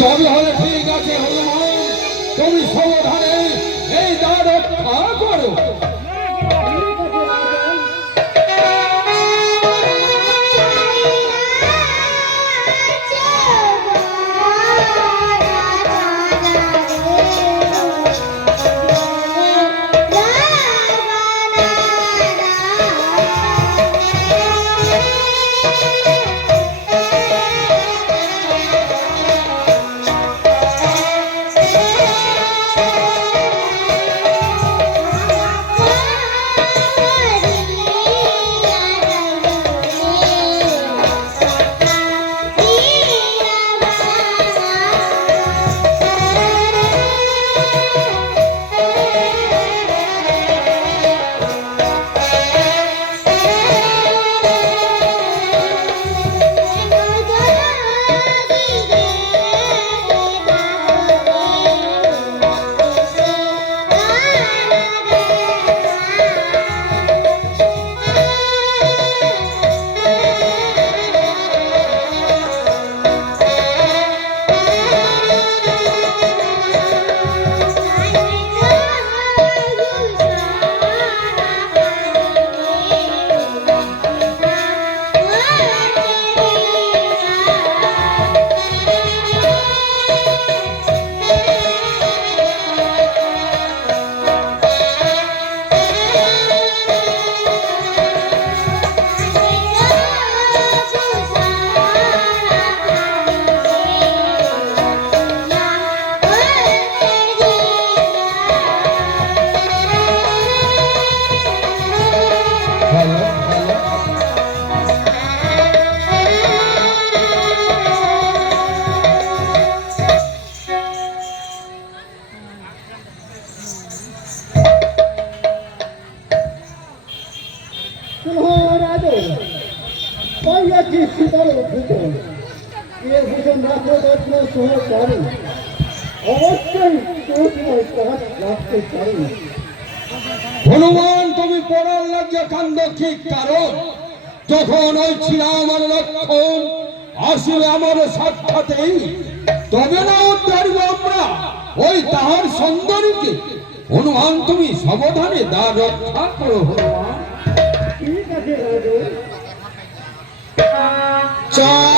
তবে হলে ঠিক আছে তুমি সাবধানে সহকারী অবশ্যই রাখতে পারি হনুমান তুমি পড়ার লজ্জা কান্দ ঠিক কারণ। যখন ওই ছিল আমার লক্ষণ আসলে আমার সাক্ষাতেই তবে না উদ্ধারব আমরা ওই তাহার সুন্দরীকে হনুমান তুমি সাবধানে দ্বার রক্ষা করো হনুমান। ঠিক আছে চলো।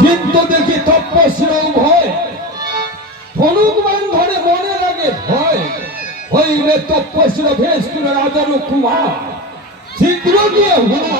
কিন্তু দেখি তপস্যাও ভয়। হনুমান ধরে মনে লাগে ভয়। হইলে তপস্যা ভেষ করে কুমার। শীঘ্র গিয়ে হনুমান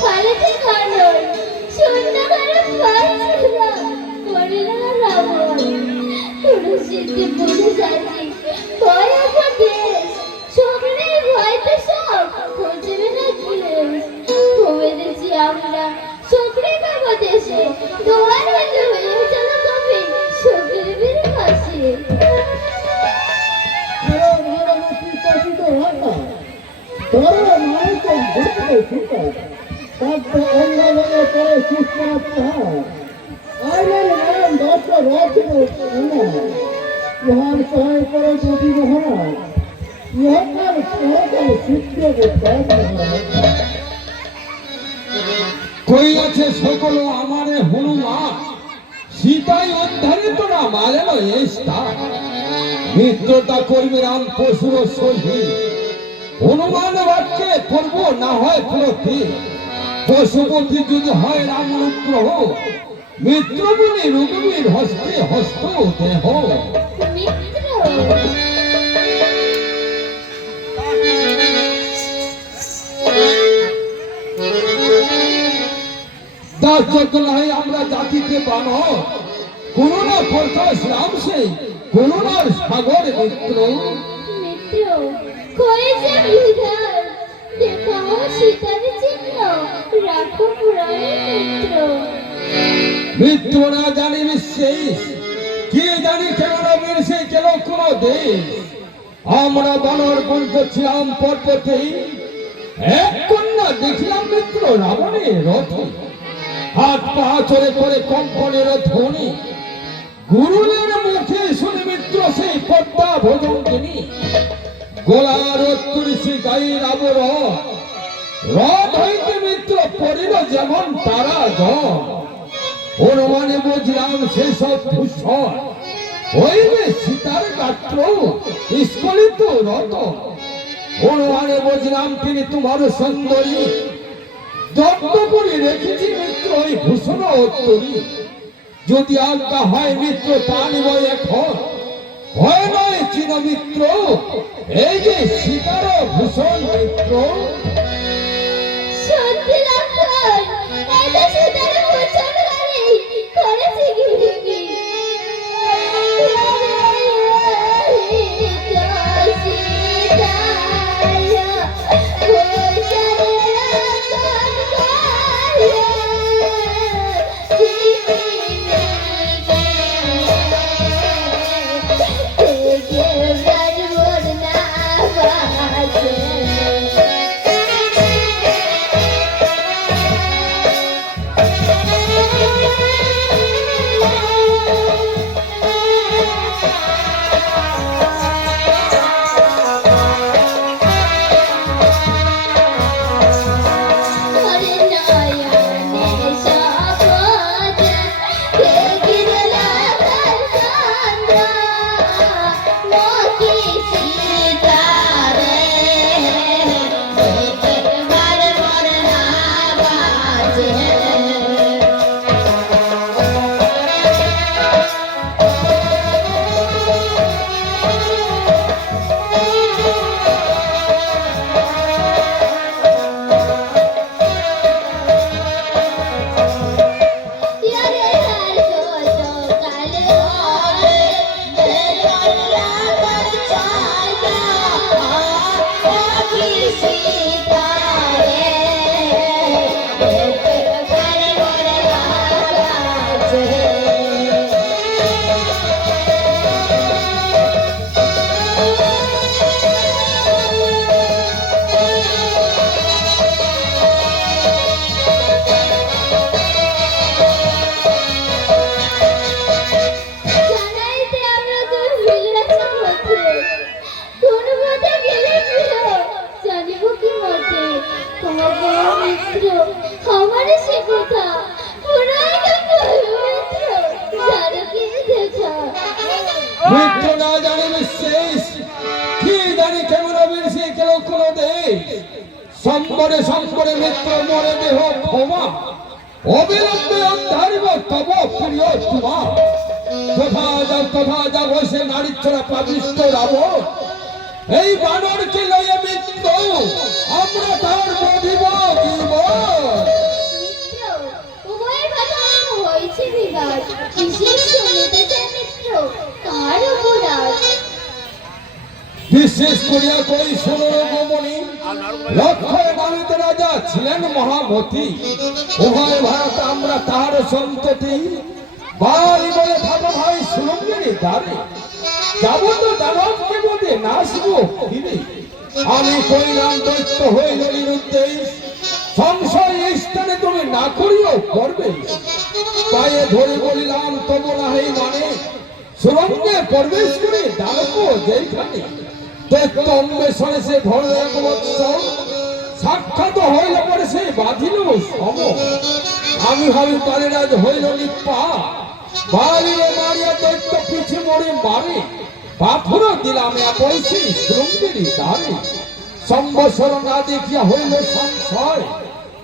ফলেতে কারণ শূন্য করে পাইছিলাম করিল না রাবণ পুরুষিতে পুরুষ ভবেছি আমরা। বাবা দেশে। দোয়ার হইলে হয়ে চলো কবি পাশে। ধরো ভারমতি পতিত ভাতা ঘুরতে কই আছে সকল আমারে হনুমান? সীতাই অধ্যারে তোরা মারেল এস্তা মিত্রতা করবে রাম পশুর সহি হনুমান বাক্যে করব না হয় প্রতি পশুপতি যদি হয় রাম অনুগ্রহ মিত্রগুলি রুগ্মীর হস্তে হস্ত দেহ আমরা জাতিতে বান করোনা প্রকাশ রাম সেই করোনার সাগর মিত্র। মিত্র কয়ে যে বিধান? না জানি বিশেষ কে জানি কেমন বীরসে কেন কোন দেশ আমরা বানর পর্ব ছিলাম পর্বতে এক কন্যা দেখলাম মিত্র রাবণের রথ হাত পা চলে করে কম্পনের ধ্বনি গুরুলের মুখে শুনে মিত্র সেই পদ্মা ভোজন তিনি গোলার তুলসী গায়ের আবরণ পড়িল যেমন তারা বুঝলাম সেসব ধূসর যে সীতার গাত্র, স্খলিত রত। বুঝলাম তিনি তোমার সুন্দরী। করে রেখেছি মিত্র ওই ভূষণ উত্তরী। যদি আজ্ঞা হয় মিত্র, তা নিব এখন। ভয় নয় চির মিত্র এই যে সীতার ভূষণ মিত্র। মৃত্যু জানে নিঃশেষ। কি জানি কেমন হবে কেউ কোনো দেশ সম্বরে সম্বরে মিত্র মরে দেহ, ক্ষমা। অবিলম্বে অন্ধারিব, তব প্রিয় তোমার কোথা যাও কোথা যাও সে নারী ছড়া পাবিষ্ট রাব এই বানরকে লইয়ে মিত্র আমরা তার বধিব মিত্র উভয়ের বিশেষ করিয়া কই সোনর গোমনি লক্ষণ বাণিত রাজা ছিলেন মহামতি উভয় ভারত আমরা তাহার সন্ততি। বালি বলে থাকো ভাই সুরঙ্গিনী দ্বারে। যাব তো বলে নাচবো ফিরে আমি কইলাম দৈত্য হইল নিরুদ্দেশ। সংশয় এই স্থানে তুমি না করিও করবে পায়ে ধরে বলিলাম তবু না মানে। সুরঙ্গে প্রবেশ করে দানব যেইখানে। দৈত্য অন্বেষণে সে ধরো এক বৎসর সাক্ষাৎ হইল পরে সে বাঁধিল সম। আমি ভাবি কালীরাজ হইল নিপা বালিরে মারিয়া দৈত্য পিছে মরে মারে পাথর দিলাম পয়সি শৃঙ্গেরি দ্বারে সম্বসর না দেখিয়া হইল সংশয়।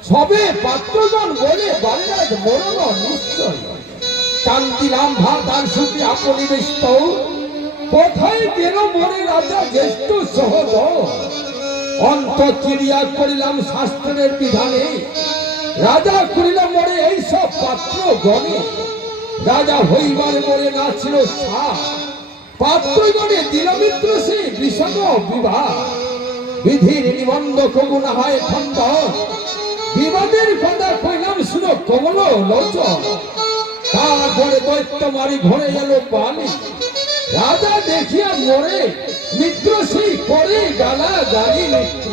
সবে পাত্রজন বলে বালিরাজ মরণ নিশ্চয়। কান্তিরাম ভাত আর সুখী আপনি ব্যস্ত কোথায় গেল মরে রাজা জ্যেষ্ঠ সহজ অন্ত চিড়িয়া করিলাম শাস্ত্রের বিধানে। রাজা করিল মরে এইসব পাত্র গণে। রাজা হইবার মরে না ছিল সাপ। পাত্র গণে দিলমিত্র সে বিষম বিবাহ। বিধির নিবন্ধ কবু না হয় খণ্ড বিবাদের কথা কইলাম শুনো কমল লোচন। তারপরে দৈত্য মারি ঘরে গেল পানি রাজা দেখিয়া মরে মিত্র সেই পরে গালা গাড়ি মিত্র